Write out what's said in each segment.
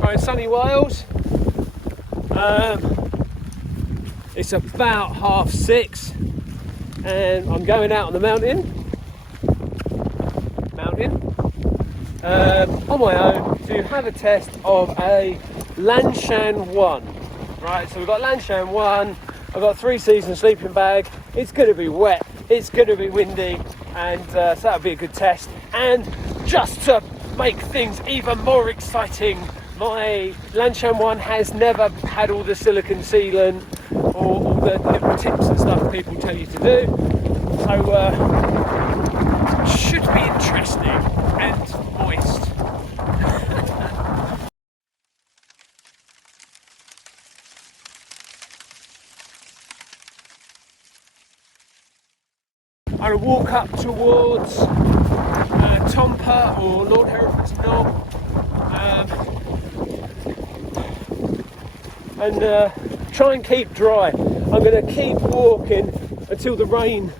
We're in sunny Wales. It's about 6:30 and I'm going out on the mountain on my own to have a test of a Lanshan 1. Right, so we've got Lanshan 1, I've got a 3-season sleeping bag. It's going to be wet, it's going to be windy, and so that'll be a good test. And just to make things even more exciting, my Lanshan 1 has never had all the silicone sealant or all the little tips and stuff people tell you to do. So should be interesting and moist. I'm going to walk up towards Tompa or Lord Hereford's Knob and try and keep dry. I'm going to keep walking until the rain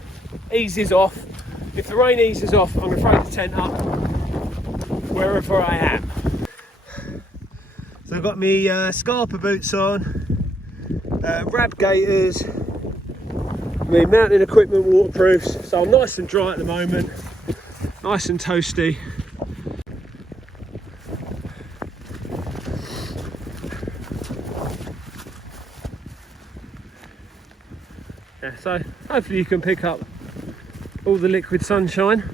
eases off. If the rain eases off, I'm going to throw the tent up wherever I am. So I've got my Scarpa boots on, Rab gaiters, my mountain equipment waterproofs, so I'm nice and dry at the moment, nice and toasty. Yeah, so hopefully you can pick up all the liquid sunshine.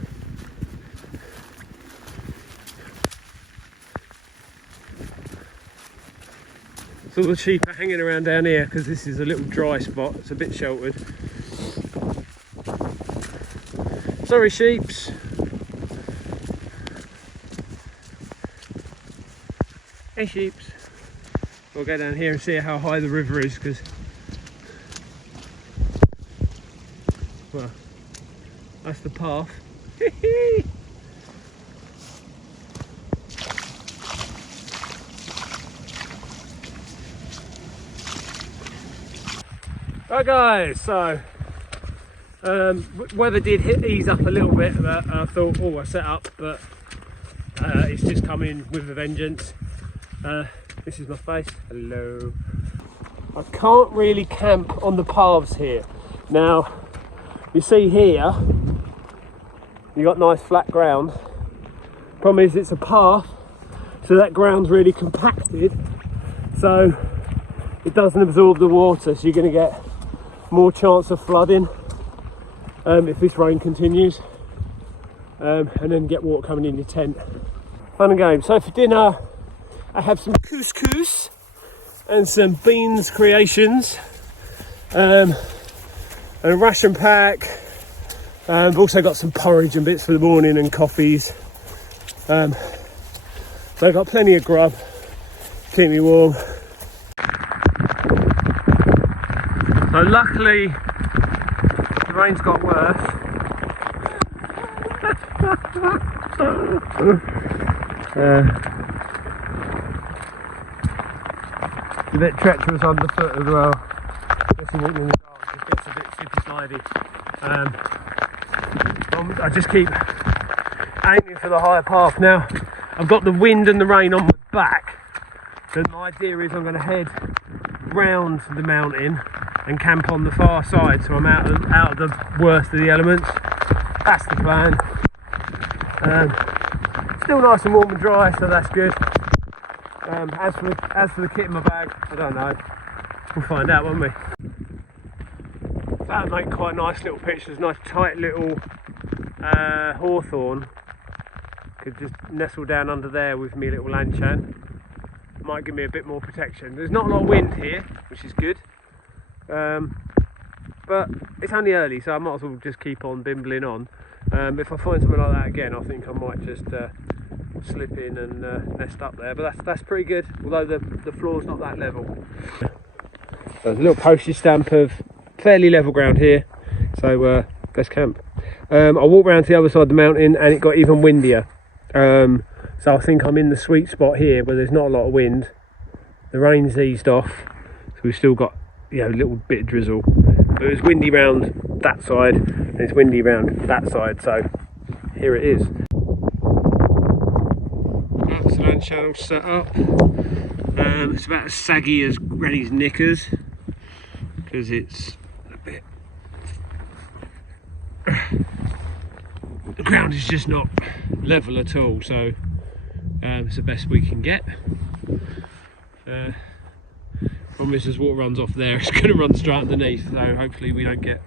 So all the sheep are hanging around down here because this is a little dry spot, it's a bit sheltered. Sorry sheeps. Hey sheeps. We'll go down here and see how high the river is because, well, that's the path. Right guys, so weather did ease up a little bit, but I thought, oh, I set up, but it's just come in with a vengeance. This is my face. Hello. I can't really camp on the paths here. Now, you see here, you got nice flat ground. Problem is it's a path, so that ground's really compacted, so it doesn't absorb the water, so you're going to get more chance of flooding if this rain continues, and then get water coming in your tent. Fun and games. So for dinner I have some couscous and some beans creations, and a ration pack. I've also got some porridge and bits for the morning and coffees. So I've got plenty of grub, keep me warm. So luckily the rain's got worse. It's a bit treacherous underfoot as well. Just walking in the dark, it gets a bit slippery slidey. I just keep aiming for the higher path. Now I've got the wind and the rain on my back, so my idea is I'm going to head round the mountain and camp on the far side, so I'm out of the worst of the elements. That's the plan. Still nice and warm and dry, so that's good. As for the kit in my bag, I don't know. We'll find out, won't we? That'll make quite nice little pictures. Nice tight little hawthorn. Could just nestle down under there with me little Lanshan. Might give me a bit more protection. There's not a lot of wind here, which is good. But it's only early, so I might as well just keep on bimbling on. If I find something like that again, I think I might just slip in and nest up there. But that's pretty good, although the floor's not that level. There's a little postage stamp of fairly level ground here, so let's camp. I walked round to the other side of the mountain and it got even windier. So I think I'm in the sweet spot here where there's not a lot of wind. The rain's eased off, so we've still got, you know, a little bit of drizzle. But it's windy round that side and it's windy round that side, so here it is. Lanshan all set up. It's about as saggy as Granny's knickers because it's a bit. The ground is just not level at all, so it's the best we can get. Problem is, as water runs off there, it's going to run straight underneath, so hopefully we don't get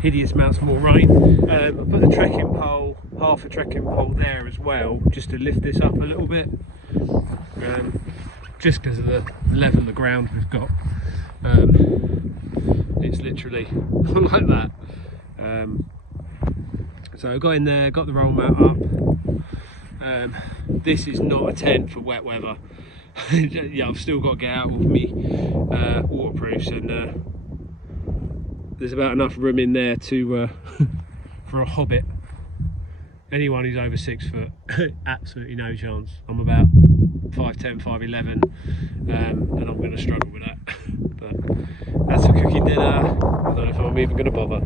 hideous amounts more rain. I put the trekking pole, half a trekking pole there as well, just to lift this up a little bit, just because of the level of the ground we've got. It's literally like that. So I got in there, got the roll mat up. This is not a tent for wet weather. Yeah, I've still got to get out of me waterproofs, and there's about enough room in there to for a hobbit. Anyone who's over 6 foot, absolutely no chance. I'm about 5'10", 5'11", and I'm going to struggle with that. But that's for cooking dinner. I don't know if I'm even going to bother.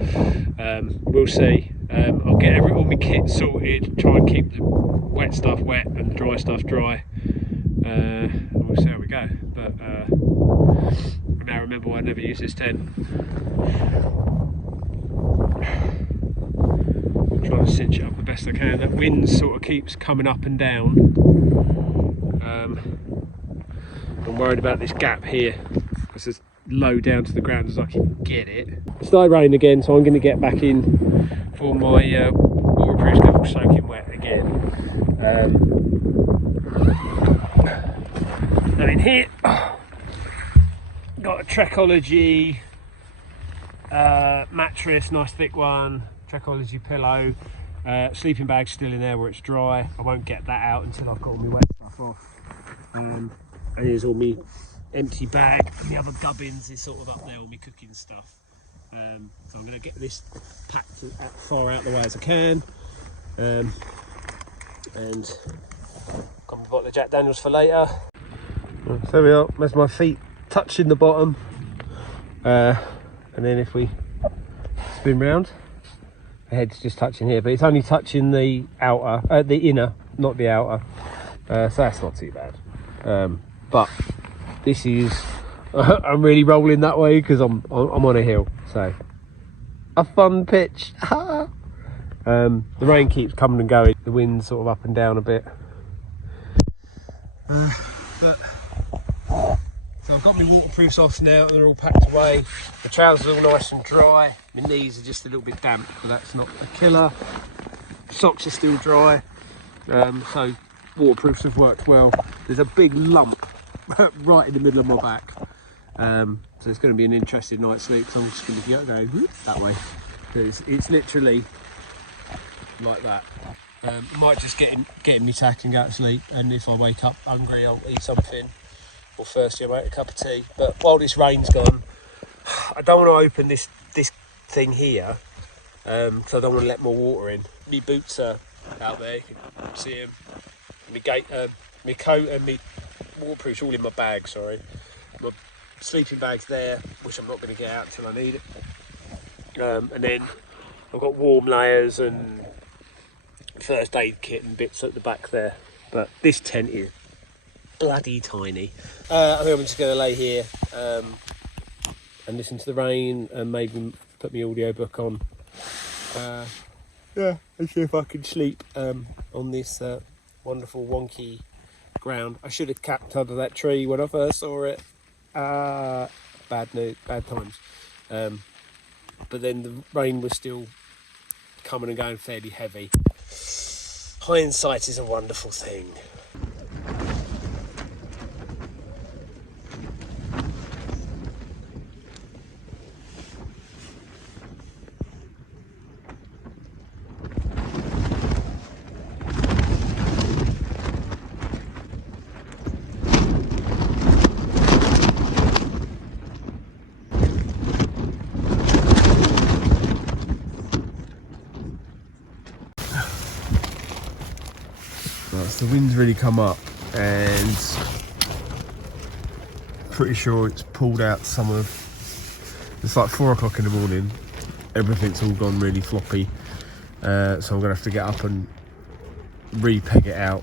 We'll see. I'll get all my kit sorted, try and keep the wet stuff wet and the dry stuff dry. And we'll see how we go. But I now remember why I never use this tent. I'm trying to cinch it up the best I can. That wind sort of keeps coming up and down. I'm worried about this gap here because it's low down to the ground as I can get it. It started raining again, so I'm going to get back in for my waterproof level soaking wet again. And in here, got a Trekology mattress, nice thick one, Trekology pillow, sleeping bag still in there where it's dry. I won't get that out until I've got all my wet stuff off. And here's all my empty bag, and the other gubbins is sort of up there, all my cooking stuff. So I'm going to get this packed as far out the way as I can. And got my bottle of Jack Daniels for later. So there we are, there's my feet touching the bottom. And then if we spin round, the head's just touching here, but it's only touching the outer, the inner, not the outer. So that's not too bad. But this is, I'm really rolling that way because I'm on a hill. So a fun pitch. The rain keeps coming and going. The wind's sort of up and down a bit. So I've got my waterproofs off now, and they're all packed away. The trousers are all nice and dry. My knees are just a little bit damp, but that's not a killer. Socks are still dry. So waterproofs have worked well. There's a big lump right in the middle of my back. So it's going to be an interesting night's sleep. So I'm just going to go that way. It's literally like that. I might just get in my tack and go to sleep, and if I wake up hungry I'll eat something, or thirsty I might make a cup of tea. But while this rain's gone, I don't want to open this thing here, because I don't want to let more water in. My boots are out there, you can see them. My coat and my waterproof's all in my bag, sorry. My sleeping bag's there, which I'm not going to get out until I need it. And then I've got warm layers and first aid kit and bits at the back there. But this tent is bloody tiny. I think I'm just going to lay here and listen to the rain and maybe put my audiobook on. Yeah, and see if I can sleep on this wonderful wonky ground. I should have camped under that tree when I first saw it. Bad times. But then the rain was still coming and going fairly heavy. Hindsight is a wonderful thing. The wind's really come up, and pretty sure it's pulled out some of. It's like 4 o'clock in the morning. Everything's all gone really floppy, so I'm gonna have to get up and re-peg it out.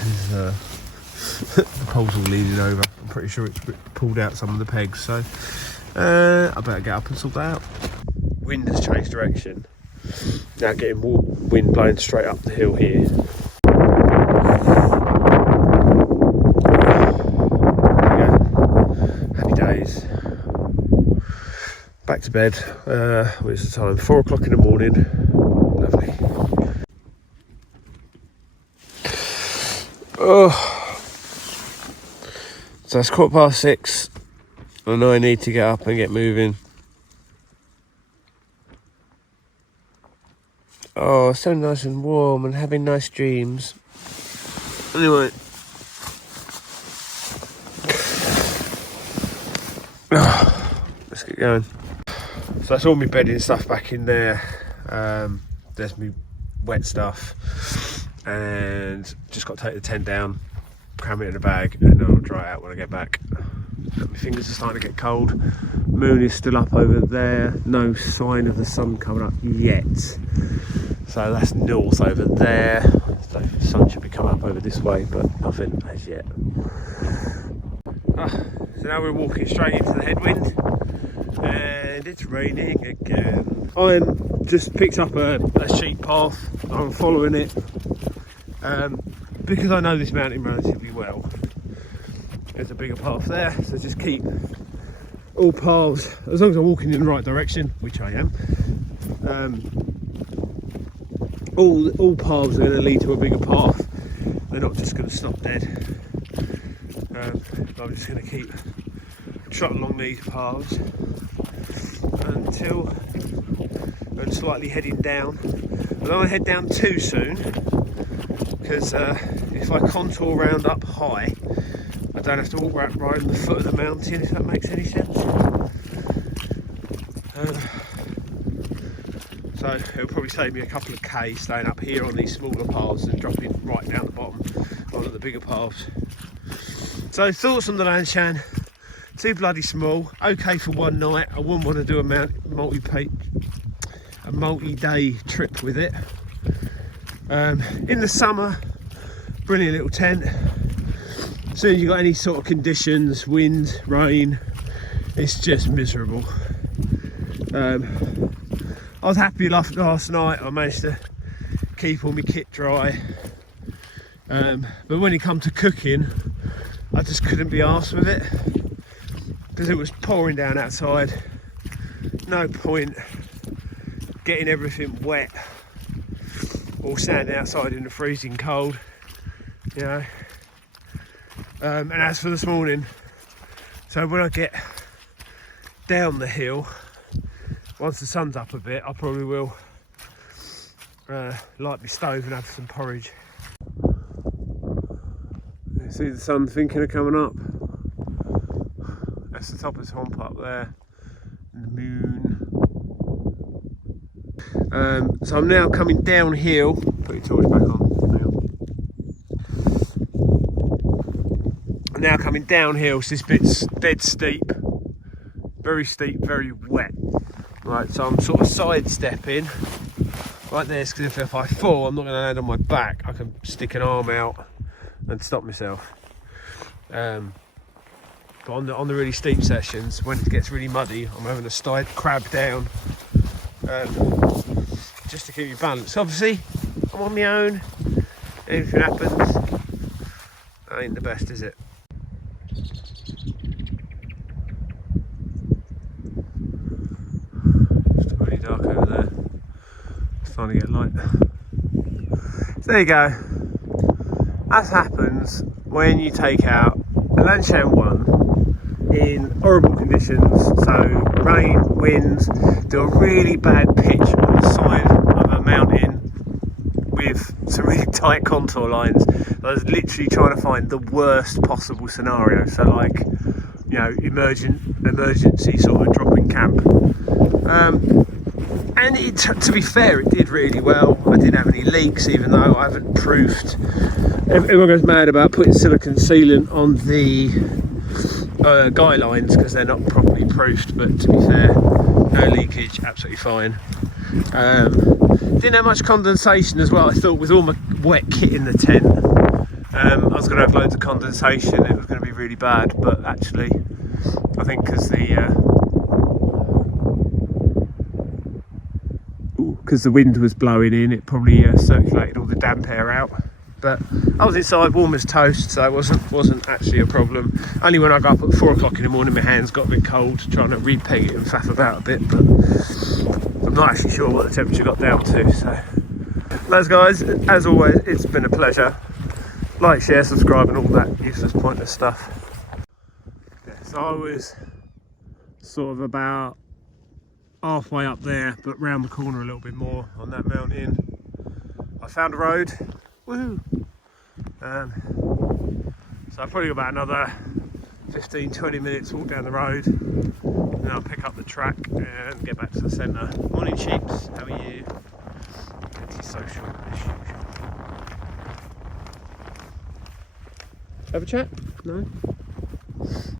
because the pole's all leaning over. I'm pretty sure it's pulled out some of the pegs, so I better get up and sort that out. Wind has changed direction. Now getting more wind blowing straight up the hill here. Happy days. Back to bed. What's the time? 4 o'clock in the morning. Lovely. Oh, so it's 6:15, and I need to get up and get moving. Oh, so nice and warm and having nice dreams. Anyway, let's get going. So that's all my bedding stuff back in there. There's my wet stuff, and just got to take the tent down, cram it in a bag, and then I'll dry it out when I get back. My fingers are starting to get cold. Moon is still up over there. No sign of the sun coming up yet. So that's north over there. So the sun should be coming up over this way, but nothing as yet. So now we're walking straight into the headwind, and it's raining again. I'm just picked up a sheep path. I'm following it because I know this mountain relatively well. There's a bigger path there, so just keep all paths, as long as I'm walking in the right direction, which I am. All paths are going to lead to a bigger path. They're not just going to stop dead. I'm just going to keep trotting along these paths until I'm slightly heading down. I don't want to head down too soon, because if I contour round up high, I don't have to walk right on the foot of the mountain, if that makes any sense. So it'll probably save me a couple of Ks staying up here on these smaller paths and dropping right down the bottom onto the bigger paths. So thoughts on the Lanshan: too bloody small, okay for one night. I wouldn't want to do a multi-day trip with it. In the summer, brilliant little tent. As soon as you've got any sort of conditions, wind, rain, it's just miserable. I was happy last night. I managed to keep all my kit dry, but when it come to cooking, I just couldn't be arsed with it because it was pouring down outside. No point getting everything wet or standing outside in the freezing cold, you know. And as for this morning, so when I get down the hill, once the sun's up a bit, I probably will light my stove and have some porridge. You see the sun thinking of coming up. That's the top of the hump up there, and the moon. So I'm now coming downhill. Put your torch back on. I'm now coming downhill, so this bit's dead steep. Very steep, very wet. Right, so I'm sort of sidestepping like this, because if I fall, I'm not going to land on my back. I can stick an arm out and stop myself. But on the really steep sessions, when it gets really muddy, I'm having to crab down just to keep me balanced. Obviously, I'm on my own. Anything happens, that ain't the best, is it? It's pretty dark over there. It's starting to get light. So there you go. That happens when you take out a Lanshan 1 in horrible conditions, so rain, winds, do a really bad pitch on the side of a mountain with some really tight contour lines. I was literally trying to find the worst possible scenario, so like, you know, emergency sort of dropping camp. And to be fair, it did really well. I didn't have any leaks, even though I haven't proofed. Everyone goes mad about putting silicone sealant on the guy lines because they're not properly proofed, but to be fair, no leakage, absolutely fine. Didn't have much condensation as well, I thought, with all my wet kit in the tent. I was going to have loads of condensation, it was going to be really bad, but actually I think because the wind was blowing in, it probably circulated all the damp air out. But I was inside warm as toast, so it wasn't actually a problem. Only when I got up at 4 o'clock in the morning my hands got a bit cold, trying to repeg it and faff about a bit, but I'm not actually sure what the temperature got down to. So lads, guys, as always, it's been a pleasure. Like, share, subscribe and all that useless pointless stuff. Yeah, so I was sort of about halfway up there, but round the corner a little bit more on that mountain. I found a road. Woohoo! So I've probably got about another 15-20 minutes walk down the road, and then I'll pick up the track and get back to the centre. Morning sheeps, how are you? Antisocial as usual. Have a chat? No?